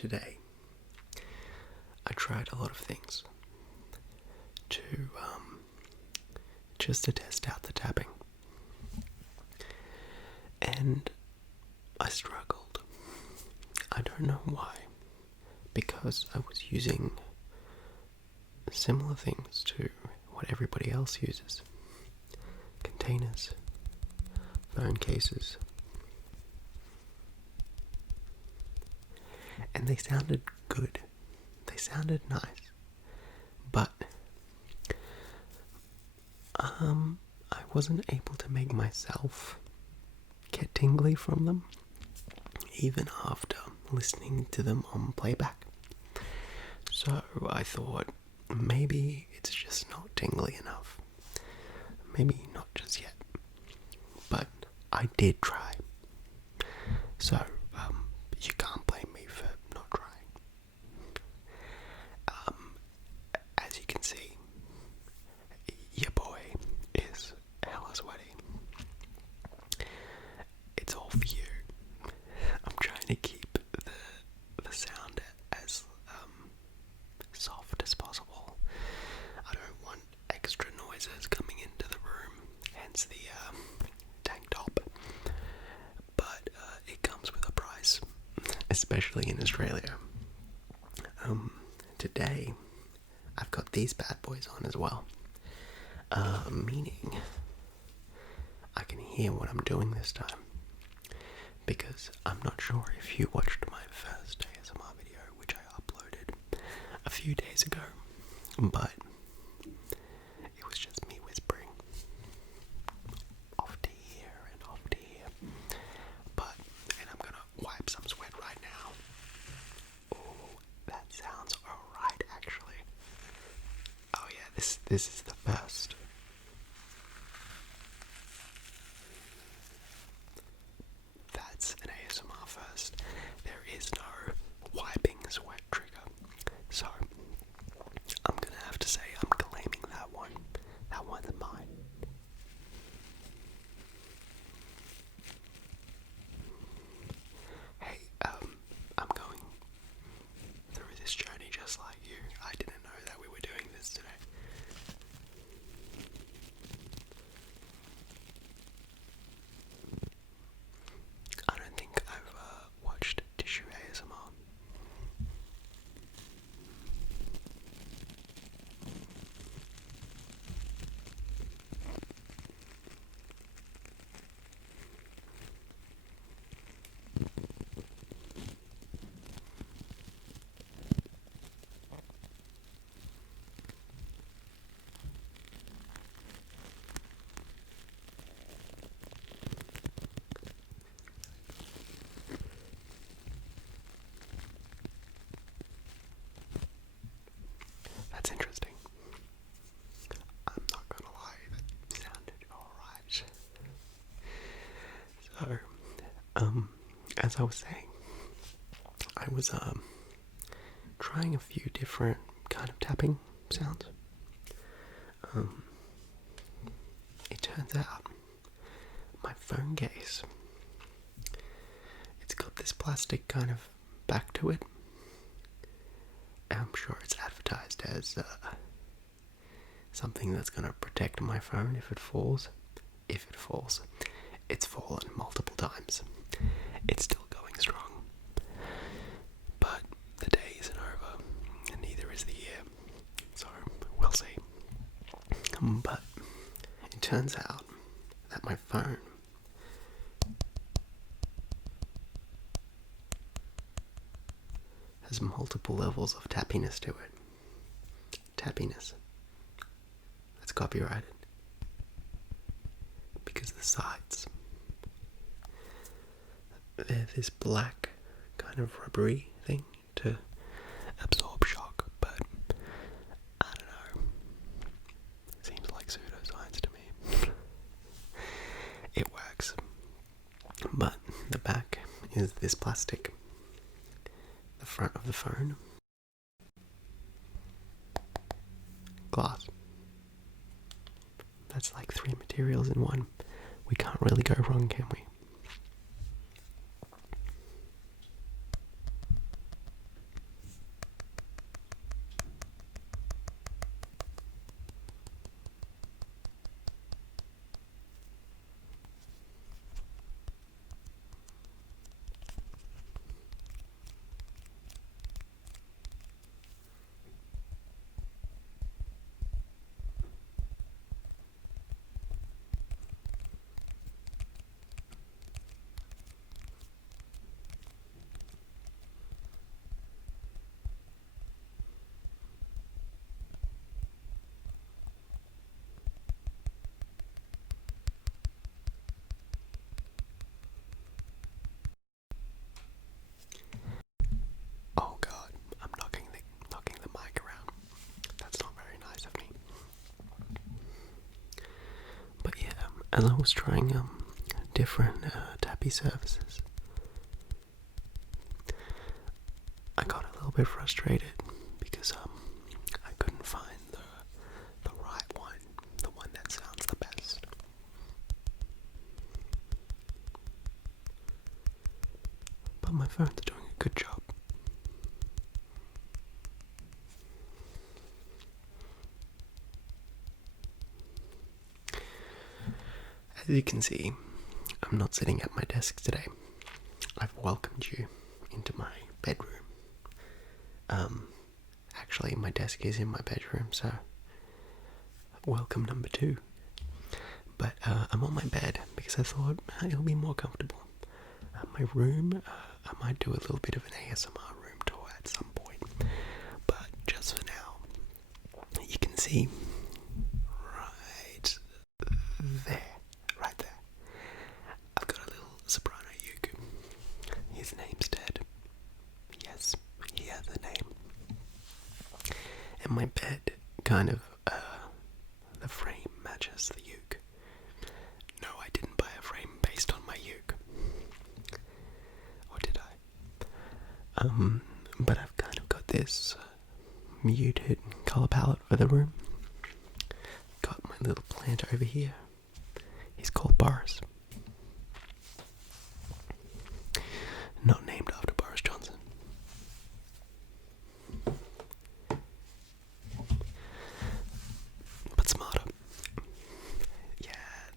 today I tried a lot of things to just to test out the tapping, and I struggled. I don't know why, because I was using similar things to what everybody else uses. Containers, phone cases, and they sounded good. They sounded nice, but I wasn't able to make myself get tingly from them, even after listening to them on playback. So I thought, maybe it's just not tingly enough. Maybe not just yet. But I did try. So, you can't blame me for not trying. As you can see, your boy is hella sweaty. It's all for you. I'm trying to keep the sound as soft as possible. I don't want extra noises coming into the room, hence the tank top. But it comes with a price, especially in Australia. Today, I've got these bad boys on as well. Meaning, I can hear what I'm doing this time. Because I'm not sure if you watched my first ASMR video, which I uploaded a few days ago, but it was just me whispering off to here and off to here. And I'm gonna wipe some sweat right now. Oh, that sounds alright actually. Oh yeah, this is the first. That's an ASMR first. There is no wiping sweat trigger. So, I'm gonna have to say I'm claiming that one. That one's mine. Hey, I'm going through this journey just like you. I didn't know that we were doing this today. I don't think I've watched tissue ASMR. That's interesting. I'm not gonna lie, that sounded alright. So, as I was saying, I was trying a few different kind of tapping sounds. It turns out my phone case, it's got this plastic kind of back to it. I'm sure it's advertised as something that's going to protect my phone if it falls. If it falls. It's fallen multiple times. It's still going strong. But the day isn't over, and neither is the year. So, we'll see. But it turns out that my phone has multiple levels of tappiness to it. Tappiness. That's copyrighted. Because the sides, they're this black kind of rubbery thing to absorb shock, but I don't know. It seems like pseudoscience to me. It works. But the back is this plastic. The front of the phone, glass. That's like 3 materials in one. We can't really go wrong, can we? as I was trying different tappy services, I got a little bit frustrated because I couldn't find the right one, the one that sounds the best. But my phone's doing a good job. As you can see, I'm not sitting at my desk today. I've welcomed you into my bedroom. Actually, my desk is in my bedroom, so welcome number 2. But I'm on my bed because I thought it'll be more comfortable. My room, I might do a little bit of an ASMR room tour at some point. But just for now, you can see right there. I've got a little soprano uke. His name's Ted. Yes, he has a name. And my bed kind of, the frame matches the uke. No, I didn't buy a frame based on my uke. Or did I? But I've kind of got this muted colour palette for the room. Got my little plant over here. He's called Boris. Not named after Boris Johnson. But smarter. Yeah,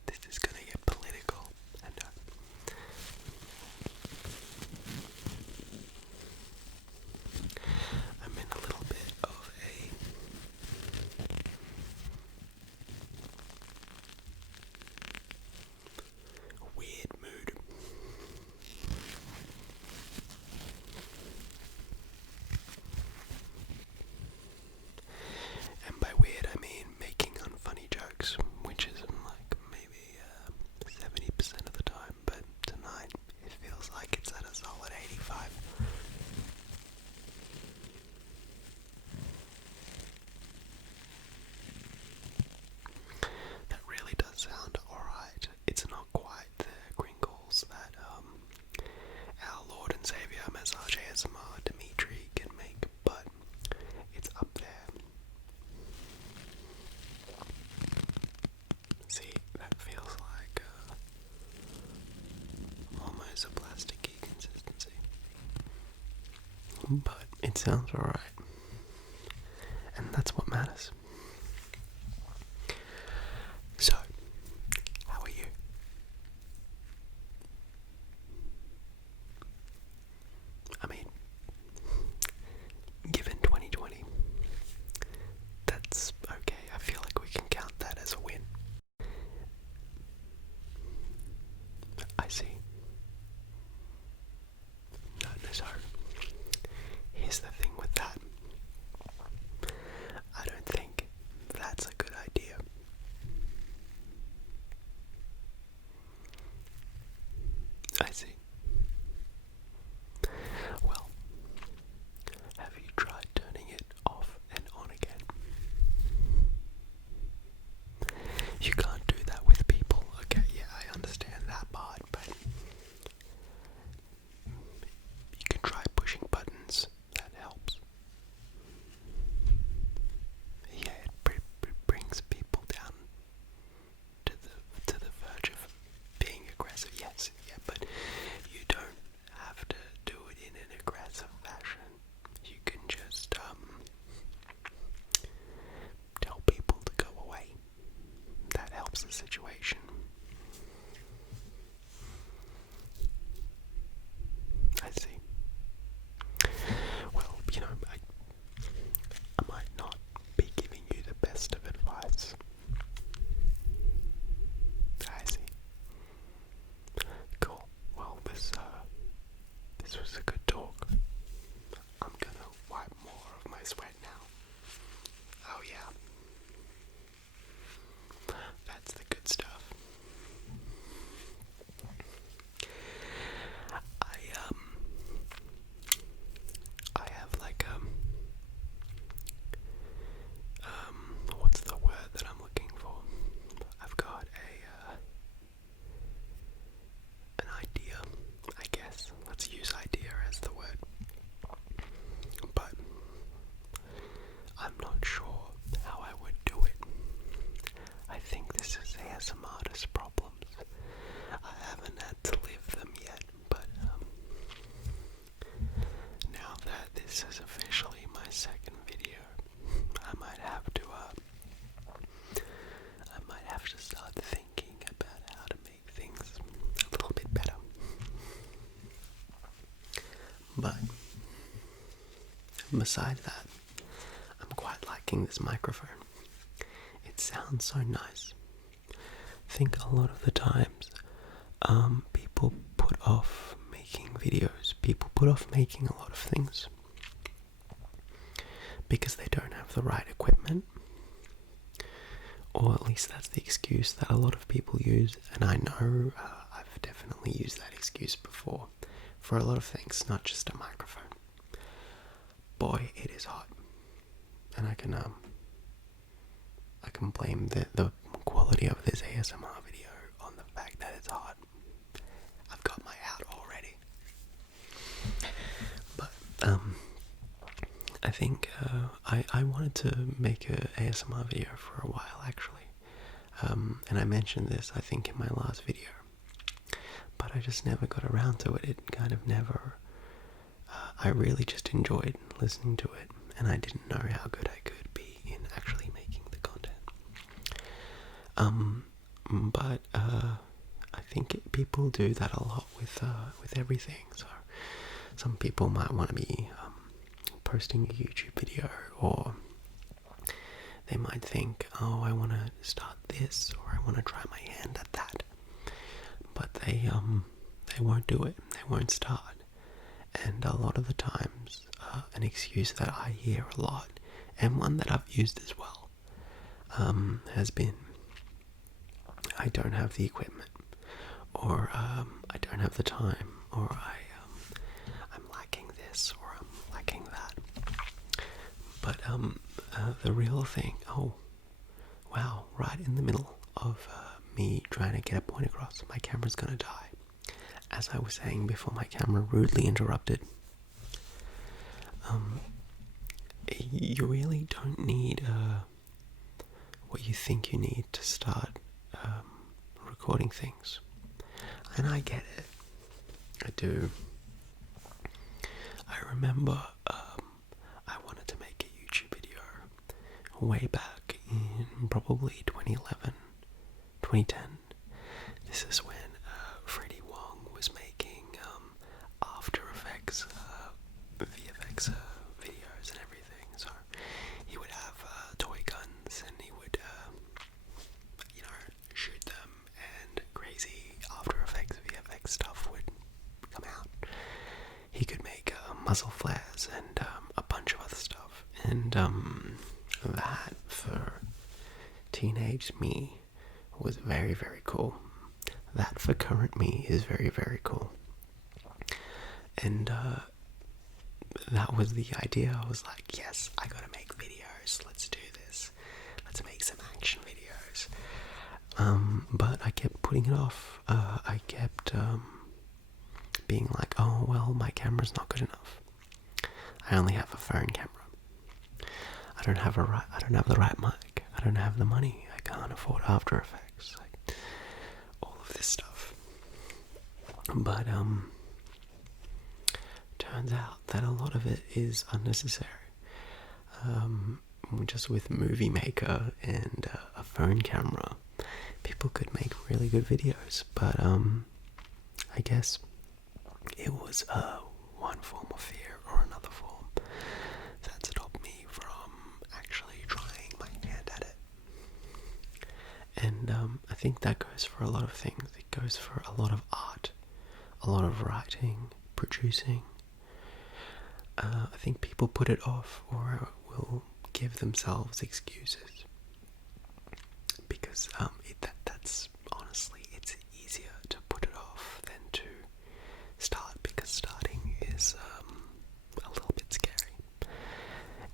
this is gonna get political. I know. I'm in a little bit of a weird mood. And by weird, I mean making unfunny jokes, which is like maybe 70% of the time, but tonight it feels like it's at a solid 85. That really does sound alright. It's not quite the crinkles that our Lord and Saviour Massage ASMR Dimitri can make, but it's up there. See, that feels like almost a plasticky consistency. But it sounds alright. And that's what matters. So, how are you? I mean, given 2020, that's okay. I feel like we can count that as a win. I see. No, so here's the thing with that. I don't think besides that, I'm quite liking this microphone. It sounds so nice. I think a lot of the times, people put off making videos. People put off making a lot of things because they don't have the right equipment, or at least that's the excuse that a lot of people use. And I know I've definitely used that excuse before for a lot of things, not just a microphone. Boy, it is hot, and I can blame the quality of this ASMR video on the fact that it's hot. I've got my out already. But I think I wanted to make a ASMR video for a while, actually. And I mentioned this, I think, in my last video. But I just never got around to it. It kind of never... I really just enjoyed listening to it, and I didn't know how good I could be in actually making the content. But I think people do that a lot with everything. So some people might want to be posting a YouTube video, or they might think, oh, I want to start this, or I want to try my hand at that. But they won't do it. They won't start. And a lot of the times, an excuse that I hear a lot, and one that I've used as well, has been, I don't have the equipment, or I don't have the time, or I'm lacking this, or I'm lacking that. But the real thing, oh, wow, right in the middle of me trying to get a point across, my camera's gonna die. As I was saying before, my camera rudely interrupted. You really don't need what you think you need to start recording things. And I get it. I do. I remember I wanted to make a YouTube video way back in probably 2011, 2010. This is when Freddie Wong was making After Effects VFX videos and everything. So he would have toy guns, and he would shoot them, and crazy After Effects VFX stuff would come out. He could make muzzle flares and a bunch of other stuff, and that for teenage me was very, very cool. That for current me is very, very cool. And that was the idea. I was like, yes, I gotta make videos. Let's do this. Let's make some action videos. But I kept putting it off. I kept being like, oh, well, my camera's not good enough. I only have a phone camera. I don't have the right mic. I don't have the money. I can't afford After Effects. Like, all of this stuff. But turns out that a lot of it is unnecessary. Just with Movie Maker and a phone camera, people could make really good videos. But I guess it was one form of fear or another form that stopped me from actually trying my hand at it. And I think that goes for a lot of things. It goes for a lot of art, a lot of writing, producing. I think people put it off, or will give themselves excuses, because that's honestly, it's easier to put it off than to start, because starting is a little bit scary.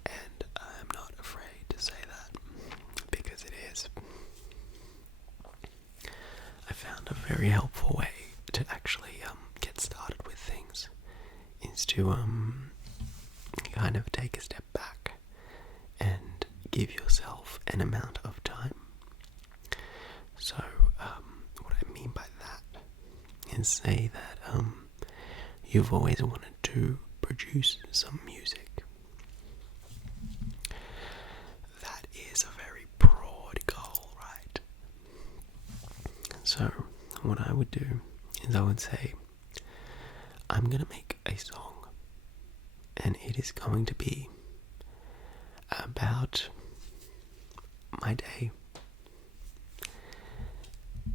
And I'm not afraid to say that, because it is. I found a very helpful way to actually get started with things is to kind of take a step back and give yourself an amount of time. So what I mean by that is, say that you've always wanted to produce some music. That is a very broad goal, right? So what I would do is I would say, I'm going to make a song, and it is going to be about my day,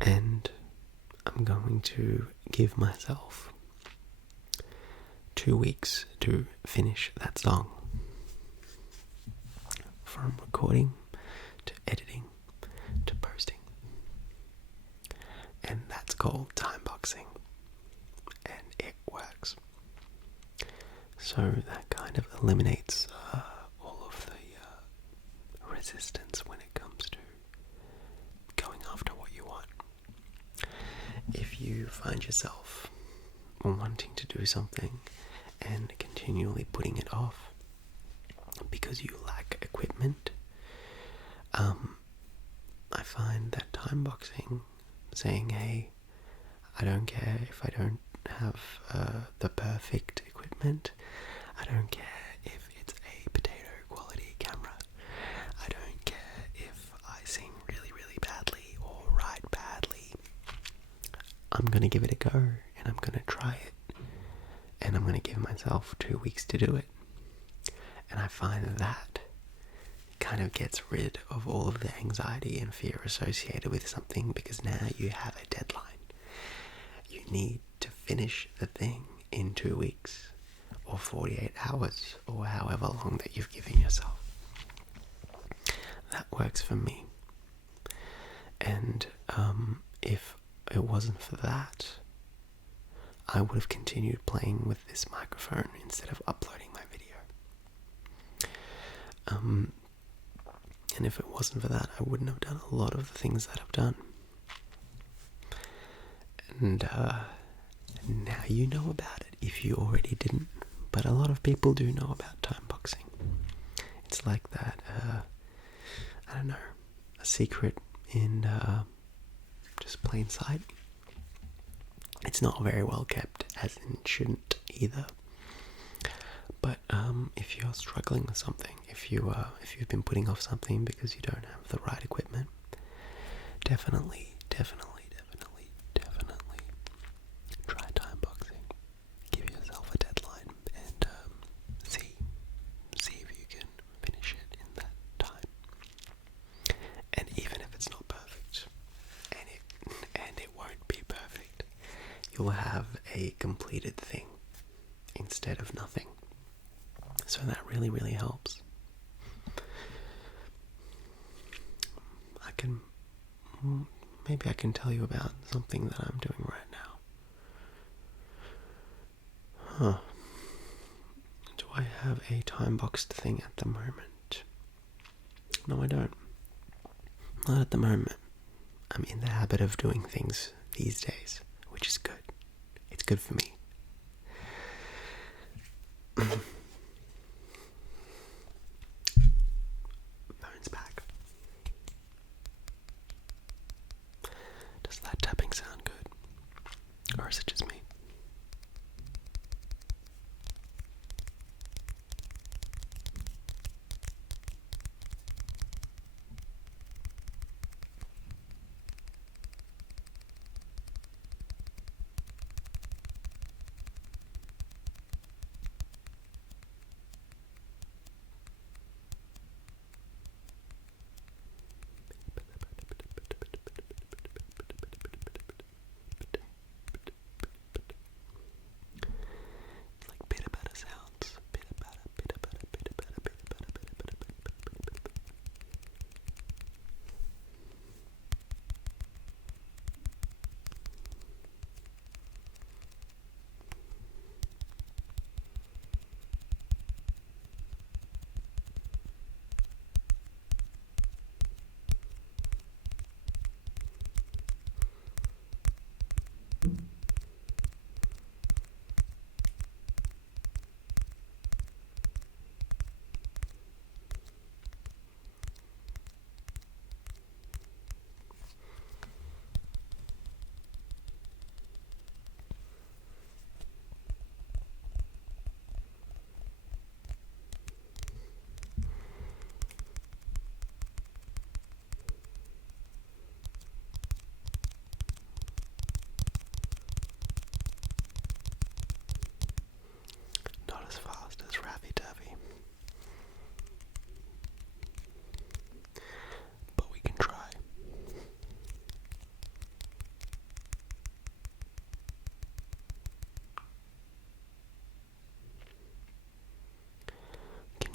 and I'm going to give myself 2 weeks to finish that song. From recording to editing to posting. And that's called timeboxing. And it works. So that kind of eliminates all of the resistance when it comes to going after what you want. If you find yourself wanting to do something and continually putting it off because you lack equipment, I find that timeboxing, saying, hey, I don't care if I don't have the perfect equipment, I don't care if it's a potato quality camera, I don't care if I sing really, really badly or write badly, I'm going to give it a go, and I'm going to try it, and I'm going to give myself 2 weeks to do it. And I find that kind of gets rid of all of the anxiety and fear associated with something, because now you have a deadline. You need to finish the thing in 2 weeks or 48 hours or however long that you've given yourself. That works for me. And if it wasn't for that, I would have continued playing with this microphone instead of uploading my video. And if it wasn't for that, I wouldn't have done a lot of the things that I've done. And now you know about it if you already didn't. But a lot of people do know about timeboxing. It's like that, I don't know, a secret in just plain sight. It's not very well kept, as in shouldn't either. But if you're struggling with something, if you've been putting off something because you don't have the right equipment, definitely try timeboxing. Give yourself a deadline and see if you can finish it in that time. And even if it's not perfect, and it won't be perfect, you'll have a completed thing instead of nothing. So that really, really helps. Maybe I can tell you about something that I'm doing right now. Do I have a time-boxed thing at the moment? No, I don't. Not at the moment. I'm in the habit of doing things these days, which is good. It's good for me. Phone's back. Does that tapping sound good? Or is it just me?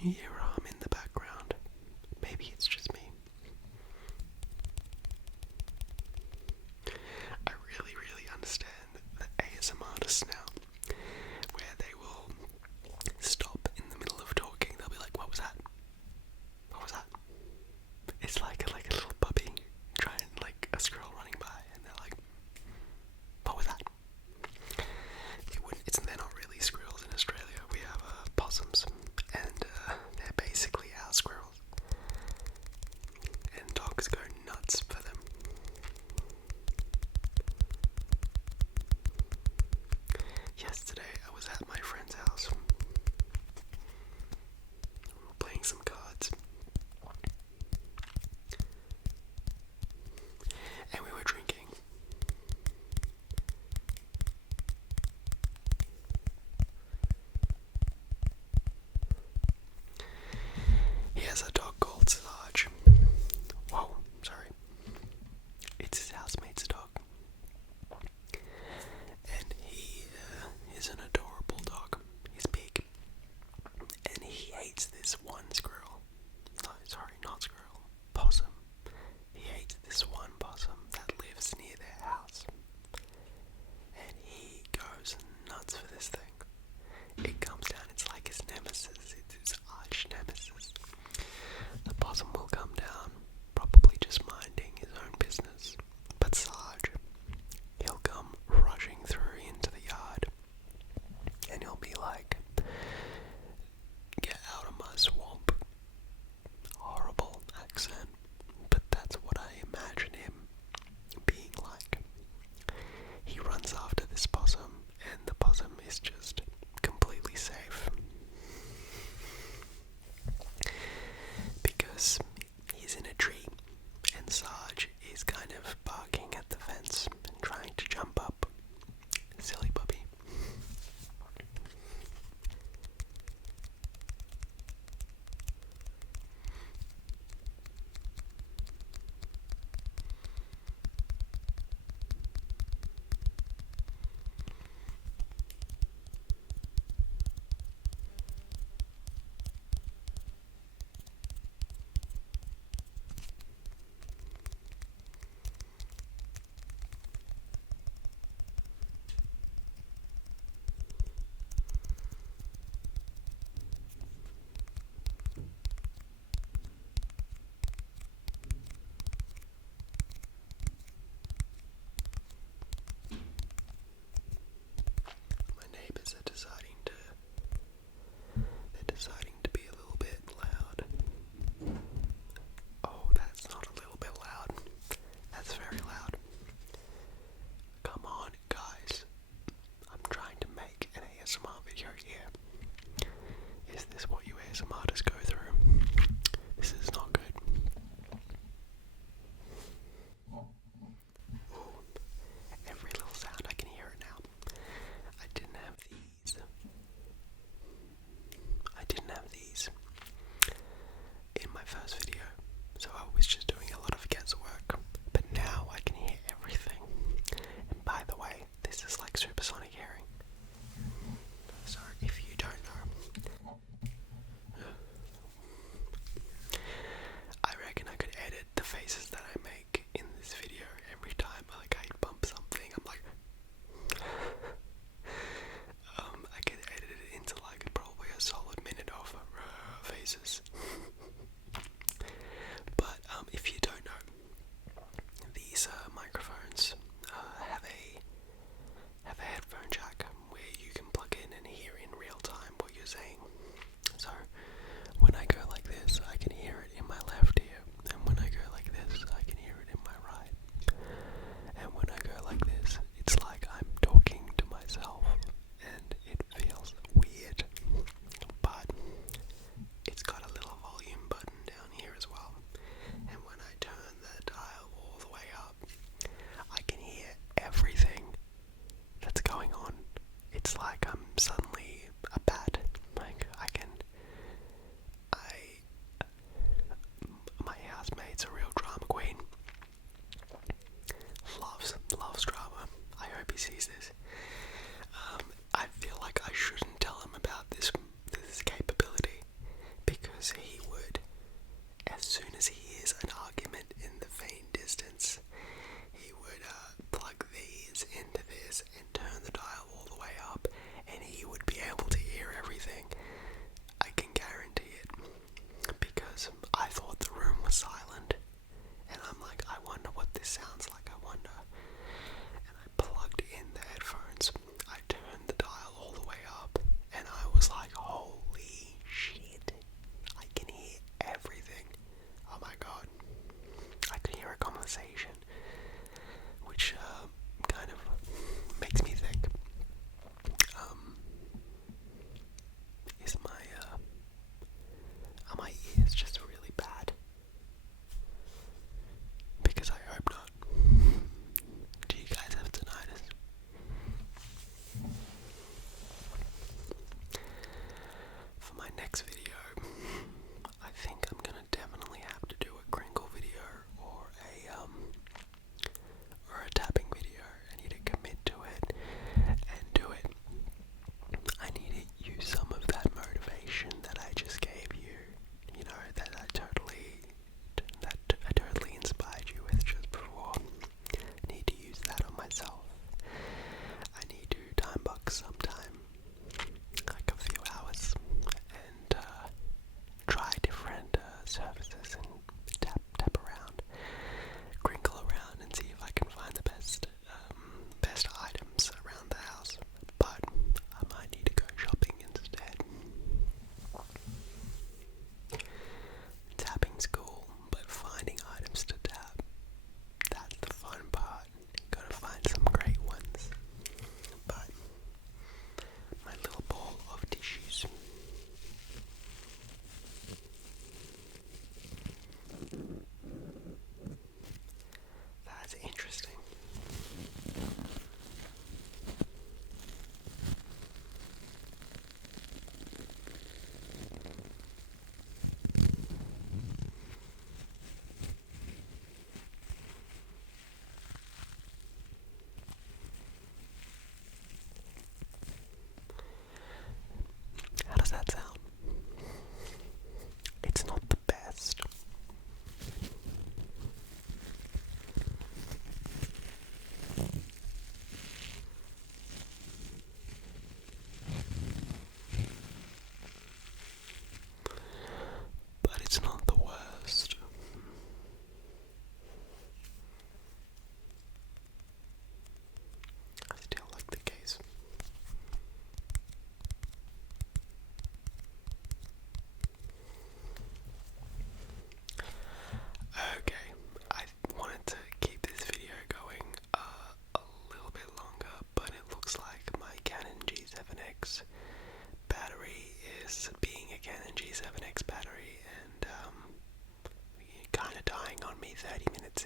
hear in the background. Maybe it's just me. I really understand the ASMR artists now, where they will stop in the middle of talking. They'll be like, "What was that? What was that?" It's like a little puppy trying, like a squirrel running by, and they're like, "What was that?" They're not really squirrels in Australia. We have possums, and they're basically our squirrels. And dogs go nuts for them. Yesterday I was at my friend's house. We were playing some cards. And we were drinking. He has a dog called Sarge. Whoa, sorry. It's his housemate's dog. And he is an adorable dog. He's big. And he hates this one squirrel. No, sorry, not squirrel. Possum. He hates this one possum that lives near their house. And he goes nuts for this thing. It comes down, it's like his nemesis. It's his arch nemesis. The possum will come down, probably just minding his own business. But Sarge, he'll come rushing through into the yard. And he'll be like, "Get out of my swamp." Horrible accent, but that's what I imagine him being like. He runs after this possum, and the possum is just completely safe. Because he's in a tree, and Sarge is kind of barking at the fence and trying to jump up. Silly puppy. They're deciding to be a little bit loud. Oh, that's not a little bit loud. That's very loud. Come on, guys. I'm trying to make an ASMR video here. Is this what you ASMR artists go through? This is not good. Ooh, every little sound, I can hear it now. I didn't have these in my first video, so I was just doing a lot of guesswork, but now I can hear everything. And by the way, this is like supersonic hearing. So if you don't know, I reckon I could edit the faces that I make in this video every time I bump something. I'm like I could edit it into probably a solid minute of faces. But if you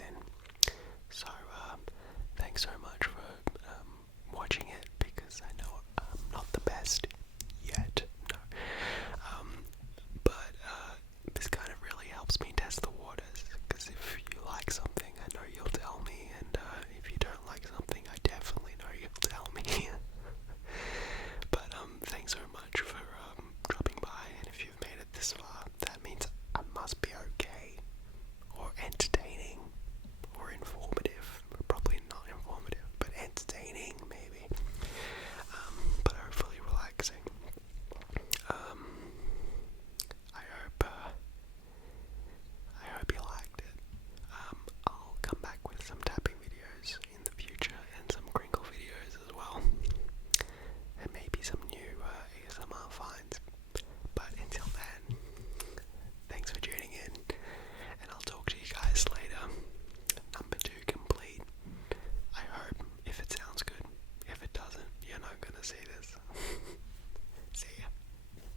in. So thanks so much for watching it, because I know